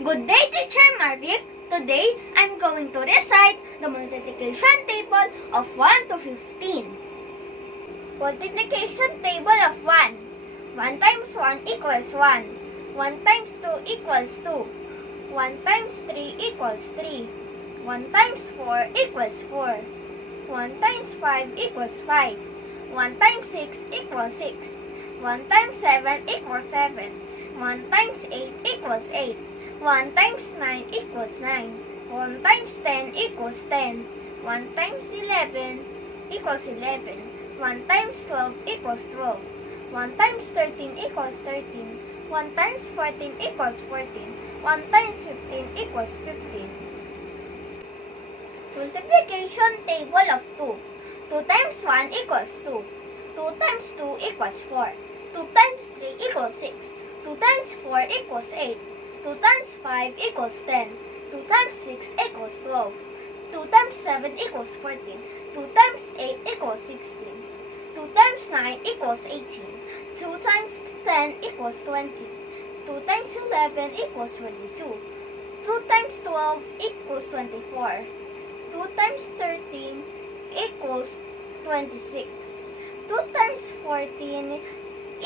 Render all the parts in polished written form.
Good day, Teacher Marvick. Today, I'm going to recite the multiplication table of 1 to 15. Multiplication table of 1. 1 times 1 equals 1. 1 times 2 equals 2. 1 times 3 equals 3. 1 times 4 equals 4. 1 times 5 equals 5. 1 times 6 equals 6. 1 times 7 equals 7. 1 times 8 equals 8. 1 times 9 equals 9. 1 times 10 equals 10. 1 times 11 equals 11. 1 times 12 equals 12. 1 times 13 equals 13. 1 times 14 equals 14. 1 times 15 equals 15. Multiplication table of 2. 2 times 1 equals 2. 2 times 2 equals 4. 2 times 3 equals 6. 2 times 4 equals 8. 2 times 5 equals 10. 2 times 6 equals 12. 2 times 7 equals 14. 2 times 8 equals 16. 2 times 9 equals 18. 2 times 10 equals 20. 2 times 11 equals 22. 2 times 12 equals 24. 2 times 13 equals 26. 2 times 14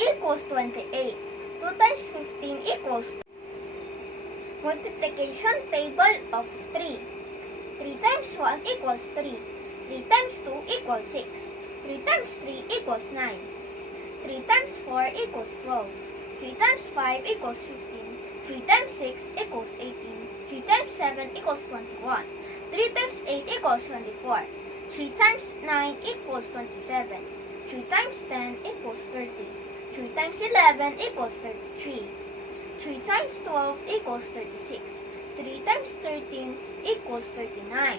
equals 28. 2 times 15 equals multiplication table of 3. 3 times 1 equals 3. 3 times 2 equals 6. 3 times 3 equals 9. 3 times 4 equals 12. 3 times 5 equals 15. 3 times 6 equals 18. 3 times 7 equals 21. 3 times 8 equals 24. 3 times 9 equals 27. 3 times 10 equals 30. 3 times 11 equals 33. 3 times 12 equals 36. 3 times 13 equals 39.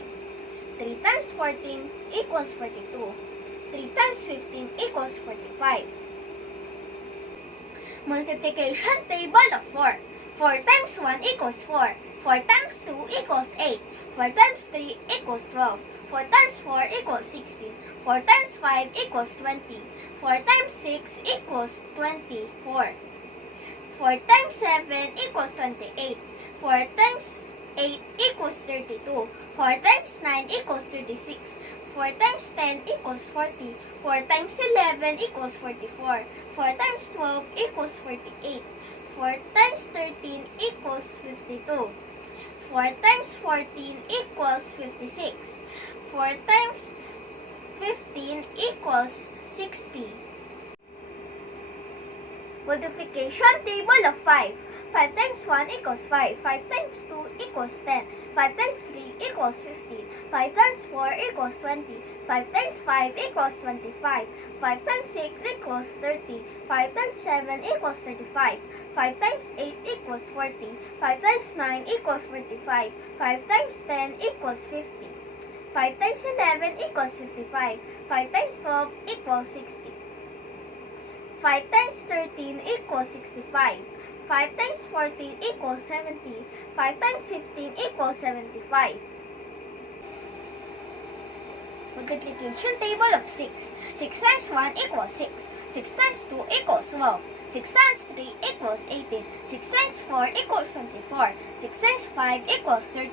3 times 14 equals 42. 3 times 15 equals 45. Multiplication table of 4. 4 times 1 equals 4. 4 times 2 equals 8. 4 times 3 equals 12. 4 times 4 equals 16. 4 times 5 equals 20. 4 times 6 equals 24. 4 times 7 equals 28. 4 times 8 equals 32. 4 times 9 equals 36. 4 times 10 equals 40. 4 times 11 equals 44. 4 times 12 equals 48. 4 times 13 equals 52. 4 times 14 equals 56. 4 times 15 equals 60. Multiplication table of 5. 5 times 1 equals 5. 5 times 2 equals 10. 5 times 3 equals 15. 5 times 4 equals 20. 5 times 5 equals 25. 5 times 6 equals 30. 5 times 7 equals 35. 5 times 8 equals 40. 5 times 9 equals 45. 5 times 10 equals 50. 5 times 11 equals 55. 5 times 12 equals 60. 5 times 13 equals 65. 5 times 14 equals 70. 5 times 15 equals 75. Multiplication table of 6. 6 times 1 equals 6. 6 times 2 equals 12. 6 times 3 equals 18. 6 times 4 equals 24. 6 times 5 equals 30.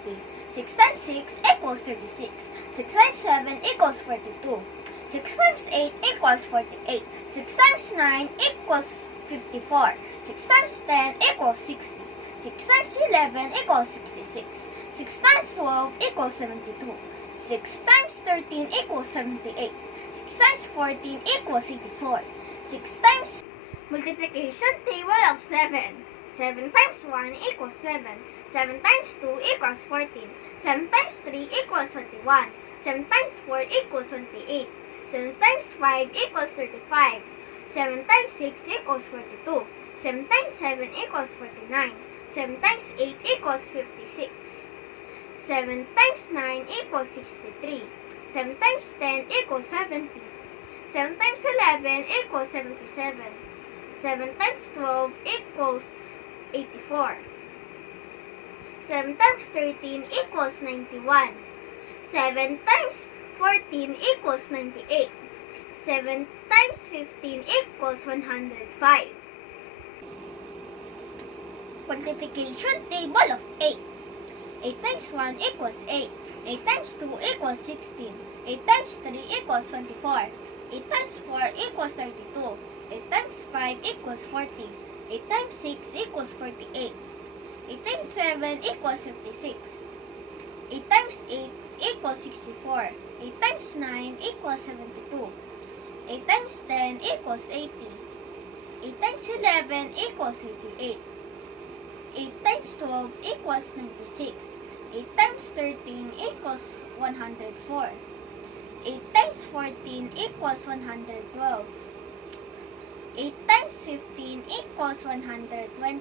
6 times 6 equals 36. 6 times 7 equals 42. 6 times 8 equals 48. 6 times 9 equals 54. 6 times 10 equals 60. 6 times 11 equals 66. 6 times 12 equals 72. 6 times 13 equals 78. 6 times 14 equals 84. 6 times multiplication table of 7. 7 times 1 equals 7. 7 times 2 equals 14. 7 times 3 equals 21. 7 times 4 equals 28. 7 times 5 equals 35. 7 times 6 equals 42. 7 times 7 equals 49. 7 times 8 equals 56. 7 times 9 equals 63. 7 times 10 equals 70. 7 times 11 equals 77. 7 times 12 equals 84. 7 times 13 equals 91. 7 times 14 equals 98. 7 times 15 equals 105. Multiplication table of 8. 8 times 1 equals 8. 8 times 2 equals 16. 8 times 3 equals 24. 8 times 4 equals 32. 8 times 5 equals 40. 8 times 6 equals 48. 8 times 7 equals 56. 8 times 8 equals 64. 8 times 9 equals 72. 8 times 10 equals 80. 8 times 11 equals 88. 8 times 12 equals 96. 8 times 13 equals 104. 8 times 14 equals 112. 8 times 15 equals 120.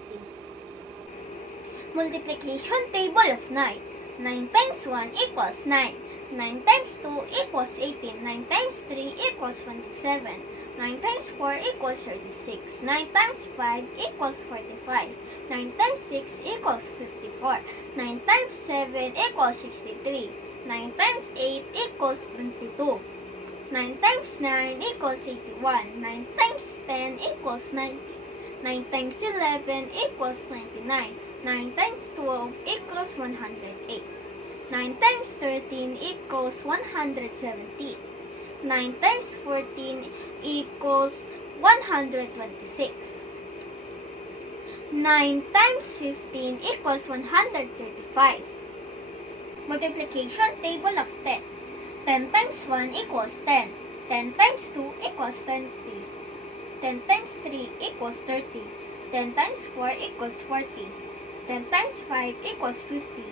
Multiplication table of 9. 9 times 1 equals 9. 9 times 2 equals 18. 9 times 3 equals 27. 9 times 4 equals 36. 9 times 5 equals 45. 9 times 6 equals 54. 9 times 7 equals 63. 9 times 8 equals 22. 9 times 9 equals 81. 9 times 10 equals 90. 9 times 11 equals 99. 9 times 12 equals 108. 9 times 13 equals 170. 9 times 14 equals 126. 9 times 15 equals 135. Multiplication table of 10. 10 times 1 equals 10. 10 times 2 equals 20. 10 times 3 equals 30. 10 times 4 equals 40. 10 times 5 equals 50.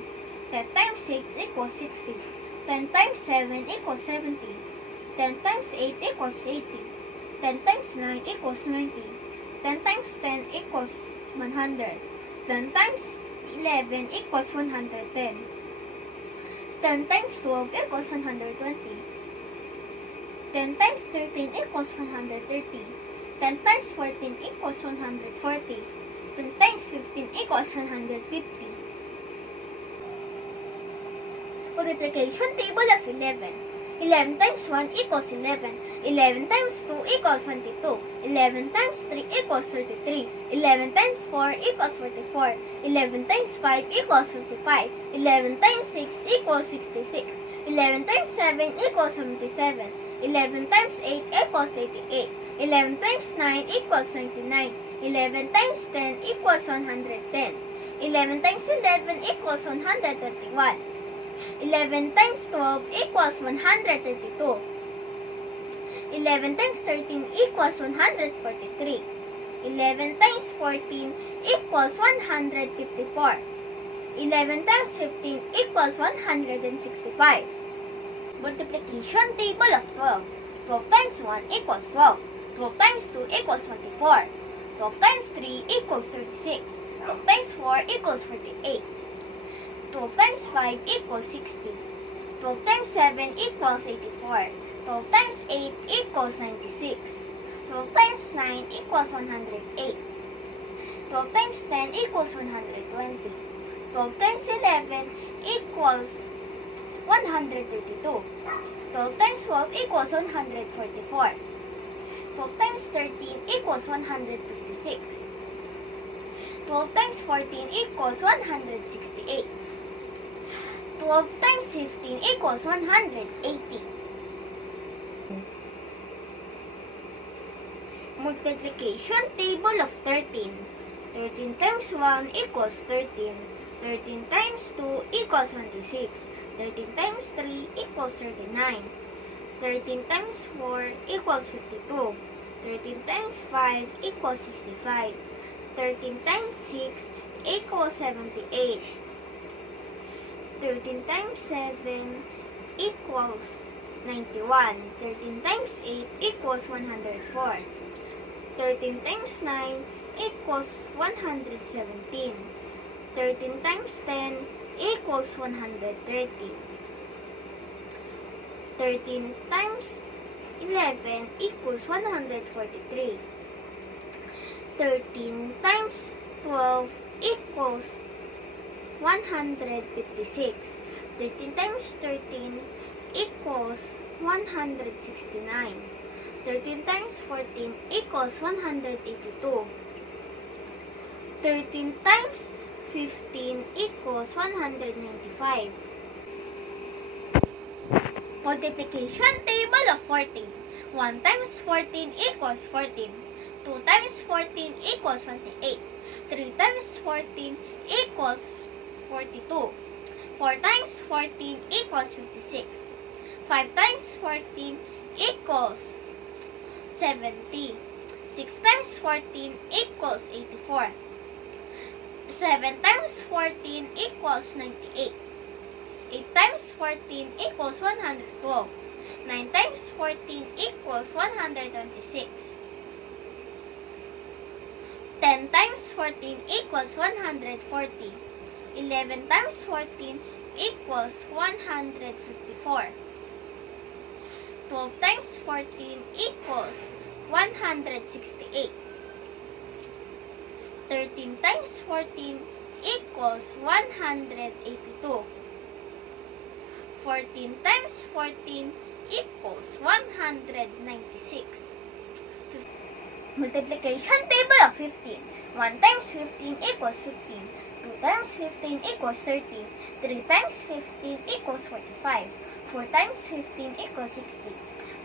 10 times 6 equals 60. 10 times 7 equals 70. 10 times 8 equals 80. 10 times 9 equals 90. 10 times 10 equals 100. 10 times 11 equals 110. 10 times 12 equals 120. 10 times 13 equals 130. 10 times 14 equals 140. 10 times 15 equals 150. Multiplication table of 11. 11 times 1 equals 11. 11 times 2 equals 22. 11 times 3 equals 33. 11 times 4 equals 44. 11 times 5 equals 55. 11 times 6 equals 66. 11 times 7 equals 77. 11 times 8 equals 88. 11 times 9 equals 99. 11 times 10 equals 110. 11 times 11 equals 131. 11 times 12 equals 132. 11 times 13 equals 143. 11 times 14 equals 154. 11 times 15 equals 165. Multiplication table of 12. 12 times 1 equals 12. 12 times 2 equals 24. 12 times 3 equals 36. 12 times 4 equals 48. 12 times 5 equals 60. 12 times 7 equals 84. 12 times 8 equals 96. 12 times 9 equals 108. 12 times 10 equals 120. 12 times 11 equals 132. 12 times 12 equals 144. 12 times 13 equals 156. 12 times 14 equals 168. 12 times 15 equals 180. Multiplication table of 13. 13 times 1 equals 13. 13 times 2 equals 26. 13 times 3 equals 39. 13 times 4 equals 52. 13 times 5 equals 65. 13 times 6 equals 78. 13 times 7 equals 91. 13 times 8 equals 104. 13 times 9 equals 117. 13 times 10 equals 130. 13 times 11 equals 143. 13 times 12 equals 156. 13 times 13 equals 169. 13 times 14 equals 182. 13 times 15 equals 195. Multiplication table of 14. 1 times 14 equals 14. 2 times 14 equals 28. 3 times 14 equals 42. 4 times 14 equals 56. 5 times 14 equals 70. 6 times 14 equals 84. 7 times 14 equals 98. 8 times 14 equals 112. 9 times 14 equals 126. 10 times 14 equals 140. 11 times 14 equals 154. 12 times 14 equals 168. 13 times 14 equals 182. 14 times 14 equals 196. Multiplication table of 15. 1 times 15 equals 15. 2 times 15 equals 30. 3 times 15 equals 45. 4 times 15 equals 60.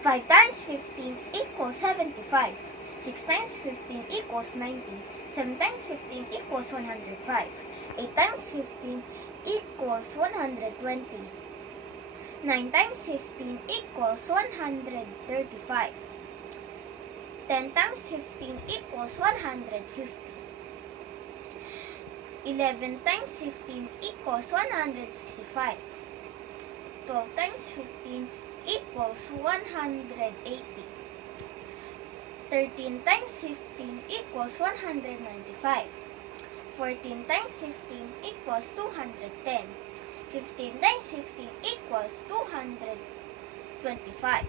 5 times 15 equals 75. 6 times 15 equals 90. 7 times 15 equals 105. 8 times 15 equals 120. 9 times 15 equals 135. 10 times 15 equals 150. 11 times 15 equals 165. 12 times 15 equals 180. 13 times 15 equals 195. 14 times 15 equals 210. 15 times 15 equals 225.